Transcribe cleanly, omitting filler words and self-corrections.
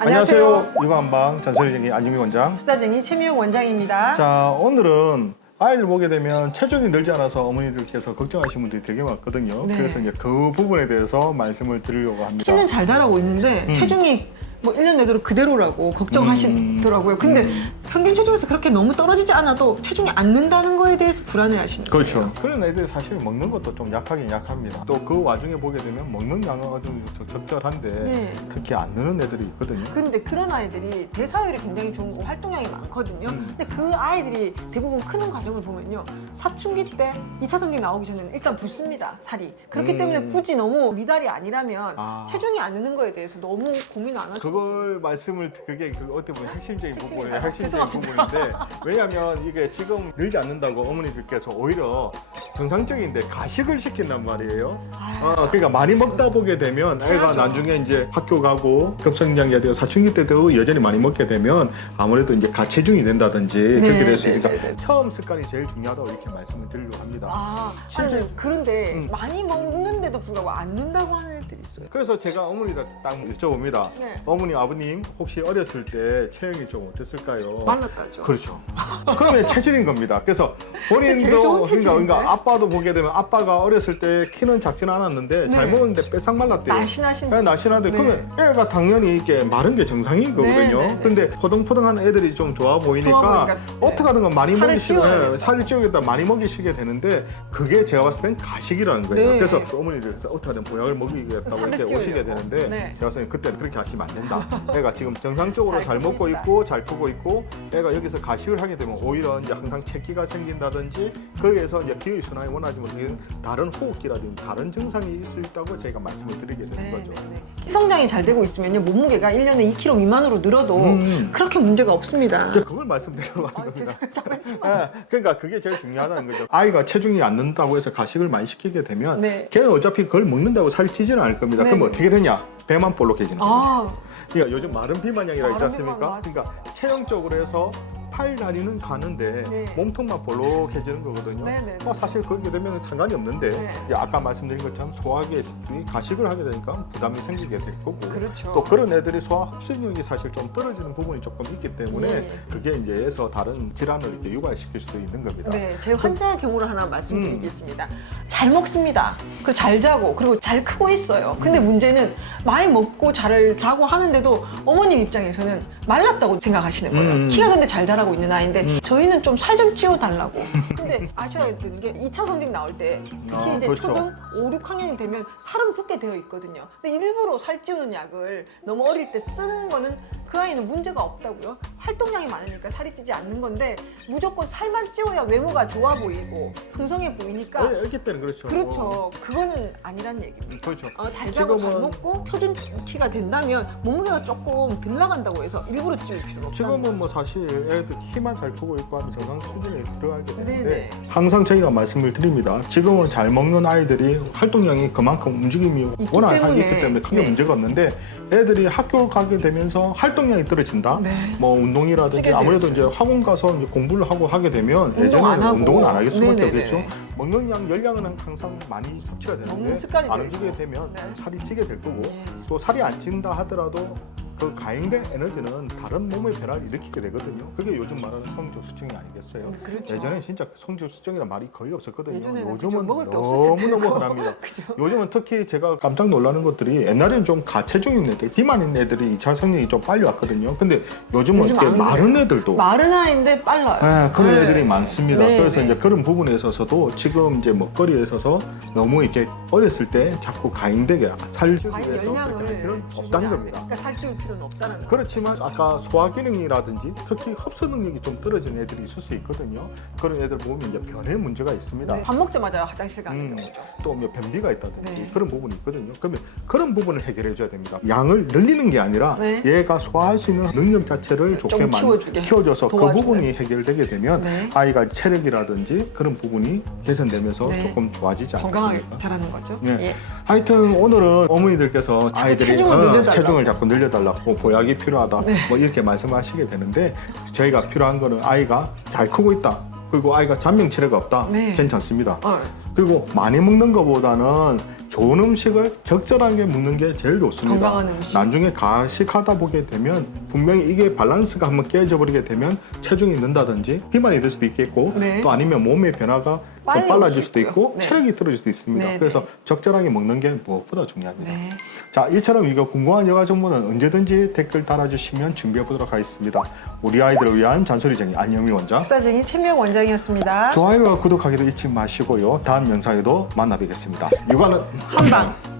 안녕하세요. 육아한방 전설적인 안유미 원장. 수다쟁이 최미영 원장입니다. 자, 오늘은 아이를 보게 되면 체중이 늘지 않아서 어머니들께서 걱정하시는 분들이 되게 많거든요. 네. 그래서 이제 그 부분에 대해서 말씀을 드리려고 합니다. 키는 잘 자라고 있는데 체중이 뭐 1년 내도록 그대로라고 걱정하시더라고요. 근데 평균 체중에서 그렇게 너무 떨어지지 않아도 체중이 안 는다는 거에 대해서 불안해하시는 거예요. 그렇죠. 그런 애들이 사실 먹는 것도 좀 약하긴 약합니다. 또 그 와중에 보게 되면 먹는 양은 좀 적절한데 네. 특히 안 느는 애들이 있거든요. 근데 그런 아이들이 대사율이 굉장히 좋은 거 활동량이 많거든요. 근데 그 아이들이 대부분 크는 과정을 보면요. 사춘기 때 2차 성징 나오기 전에는 일단 붓습니다. 살이. 그렇기 때문에 굳이 너무 미달이 아니라면 체중이 안 느는 거에 대해서 너무 고민 안 하셔도 그걸 말씀을 그게 어떻게 보면 핵심적인 부분이에요. 핵심적인 죄송합니다. 부분인데 왜냐하면 이게 지금 늘지 않는다고 어머니들께서 오히려 정상적인데 가식을 시킨단 말이에요. 그러니까 많이 먹다 보게 되면 애가 나중에 이제 학교 가고 급성장기가 되고 사춘기 때도 여전히 많이 먹게 되면 아무래도 이제 가체중이 된다든지 그렇게 될 수 있으니까 처음 습관이 제일 중요하다고 이렇게 말씀을 드리려고 합니다. 실제 아니, 그런데 많이 먹는데도 불구하고 안 는다고 하는 애들이 있어요. 그래서 제가 어머니가 딱 여쭤봅니다. 네. 어머니, 아버님 혹시 어렸을 때 체형이 좀 어땠을까요? 말랐다죠. 그렇죠. 그러면 체질인 겁니다. 그래서 제일 좋은 본인도 체질인데? 그러니까 아빠도 보게 되면 아빠가 어렸을 때 키는 작지는 않았는데 잘 먹었는데 빼싹 말랐대요. 날씬하신 네, 날씬한데 네. 그러면 애가 당연히 이게 마른 게 정상인 거거든요. 네, 네, 네. 근데 포동포동한 애들이 좀 좋아 보이니까 보이니까, 어떻게 하든 많이 살을 먹이시면 찌워야겠다. 살을 찌우겠다 많이 먹이시게 되는데 그게 제가 봤을 땐 가식이라는 거예요. 네. 그래서 어머니들께서 어떻게 하든 보약을 먹이겠다고 살을 이렇게 오시게 찌우려고. 되는데 네. 제가 봤을 땐 그때는 그렇게 하시면 안 된다. 애가 지금 정상적으로 잘 잘 먹고 크고 있다. 있고 잘 크고 있고 애가 여기서 가식을 하게 되면 오히려 이제 항상 체기가 생긴다든지 거기에서 이제 기의 순환이 원하지 못하는 다른 호흡기라든지 다른 증상이 있을 수 있다고 저희가 말씀을 드리게 되는 거죠. 성장이 잘 되고 있으면요 몸무게가 1년에 2kg 미만으로 늘어도 그렇게 문제가 없습니다. 이제 그걸 말씀드리려고 하는 겁니다. 죄송해요. 잠시만. 네, 그러니까 그게 제일 중요하다는 거죠. 아이가 체중이 안 는다고 해서 가식을 많이 시키게 되면 네. 걔는 어차피 그걸 먹는다고 살이 찌지는 않을 겁니다. 네, 그럼 네. 어떻게 되냐? 배만 볼록해지는 거예요. 아, 그러니까 요즘 마른 비만형이라 있지 마른 않습니까? 비만, 맞아. 그러니까 체형적으로 해서 팔 다리는 가는데 네. 몸통만 볼록해지는 거거든요. 네, 네, 네. 사실 그렇게 되면 상관이 없는데 네. 이제 아까 말씀드린 것처럼 소화기에 가식을 하게 되니까 부담이 생기게 될 거고 그렇죠. 또 그런 애들이 소화 흡수력이 사실 좀 떨어지는 부분이 조금 있기 때문에 네. 그게 이제 해서 다른 질환을 이렇게 유발시킬 수도 있는 겁니다. 네, 제 환자 경우를 하나 말씀드리겠습니다. 잘 먹습니다. 그리고 잘 자고 그리고 잘 크고 있어요. 근데 문제는 많이 먹고 잘 자고 하는데도 어머님 입장에서는 말랐다고 생각하시는 거예요. 키가 근데 잘 자라고 있는 아이인데 저희는 좀 살 좀 찌워달라고. 근데 아셔야 되는 게 2차 성징 나올 때 특히 이제 그렇죠. 초등 5, 6학년이 되면 살은 붙게 되어 있거든요. 근데 일부러 살 찌우는 약을 너무 어릴 때 쓰는 거는 그 아이는 문제가 없다고요. 활동량이 많으니까 살이 찌지 않는 건데 무조건 살만 찌워야 외모가 좋아 보이고 풍성해 보이니까 어릴 때는 그렇죠. 그렇죠. 그거는 아니란 얘기입니다. 그렇죠. 잘 자고 잘 지금은- 먹고 표준 키가 된다면 몸무게가 조금 덜 나간다고 해서 일부러 찌울 필요는 없다. 지금은 뭐 사실 애들 키만 잘 크고 있고 하면 정상 수준에 들어가게 되는데 네네. 항상 저희가 말씀을 드립니다. 지금은 잘 먹는 아이들이 활동량이 그만큼 움직임이 워낙 때문에. 있기 때문에 크게 네. 문제가 없는데 애들이 학교 가게 되면서 활동량이 떨어진다. 네. 뭐 운동이라든지 찌게 아무래도 되었어요. 이제 학원 가서 이제 공부를 하게 되면 운동 안 예전에는 하고. 운동은 안 하겠 수밖에 네네네. 없겠죠. 먹는 양 열량은 항상 많이 섭취가 되는데 먹는 습관이 안 되죠. 움직이게 되면 네. 살이 찌게 될 거고 네. 또 살이 안 찐다 하더라도 그 가행된 에너지는 다른 몸의 변화를 일으키게 되거든요. 그게 요즘 말하는 성조수증이 아니겠어요? 그렇죠. 예전에 진짜 성조수증이라는 말이 거의 없었거든요. 예전에는 요즘은 그죠. 먹을 게 없었을 때고. 너무너무 흔합니다. 그죠. 요즘은 특히 제가 깜짝 놀라는 것들이 옛날에는 좀 가체중인 애들, 비만인 애들이 2차 성장이 좀 빨리 왔거든요. 근데 요즘은 요즘 이렇게 안 마른 애들도 마른 아이인데 빨라요. 네, 그런 네. 애들이 많습니다. 네, 그래서 네. 이제 그런 부분에 있어서도 지금 이제 먹거리에 있어서 너무 이렇게 어렸을 때 자꾸 가행되게 살찌기 과잉 위해서 그렇게 할 열량을 필요는 주면 없다는 안 돼. 겁니다. 그러니까 살찌울 필요는 없다는 거. 그렇지만 아까 소화 기능이라든지 특히 흡수 능력이 좀 떨어진 애들이 있을 수 있거든요. 그런 애들 보면 이제 변의 문제가 있습니다. 밥 먹자마자 화장실 가는 경우죠. 또뭐 변비가 있다든지 네. 그런 부분이 있거든요. 그러면 그런 부분을 해결해 줘야 됩니다. 양을 늘리는 게 아니라 네. 얘가 소화할 수 있는 능력 자체를 좀 좋게 키워주게. 키워줘서 그 도와주게. 부분이 해결되게 되면 네. 아이가 체력이라든지 그런 부분이 개선되면서 네. 조금 좋아지지 건강하게 않겠습니까? 자라는 거죠. 네. 예. 하여튼 오늘은 어머니들께서 아이들이 체중을 늘려달라고. 체중을 자꾸 늘려달라고 보약이 필요하다 네. 뭐 이렇게 말씀하시게 되는데 저희가 필요한 거는 아이가 잘 크고 있다 그리고 아이가 잔명 체례가 없다 네. 괜찮습니다. 어. 그리고 많이 먹는 것보다는 좋은 음식을 적절하게 먹는 게 제일 좋습니다. 건강한 음식. 나중에 가식하다 보게 되면 분명히 이게 밸런스가 한번 깨져 버리게 되면 체중이 는다든지 비만이 될 수도 있겠고 네. 또 아니면 몸의 변화가 좀 빨리 빨라질 올 수도 수 있고 있고요. 네. 체력이 떨어질 수도 있습니다. 네, 그래서 네. 적절하게 먹는 게 무엇보다 중요합니다. 네. 자, 이처럼 이거 궁금한 여가 정보는 언제든지 댓글 달아주시면 준비해 보도록 하겠습니다. 우리 아이들을 위한 잔소리쟁이 안영미 원장. 역사쟁이 최미영 원장이었습니다. 좋아요와 구독하기도 잊지 마시고요. 다음 영상에도 만나 뵙겠습니다. 육아는 한방.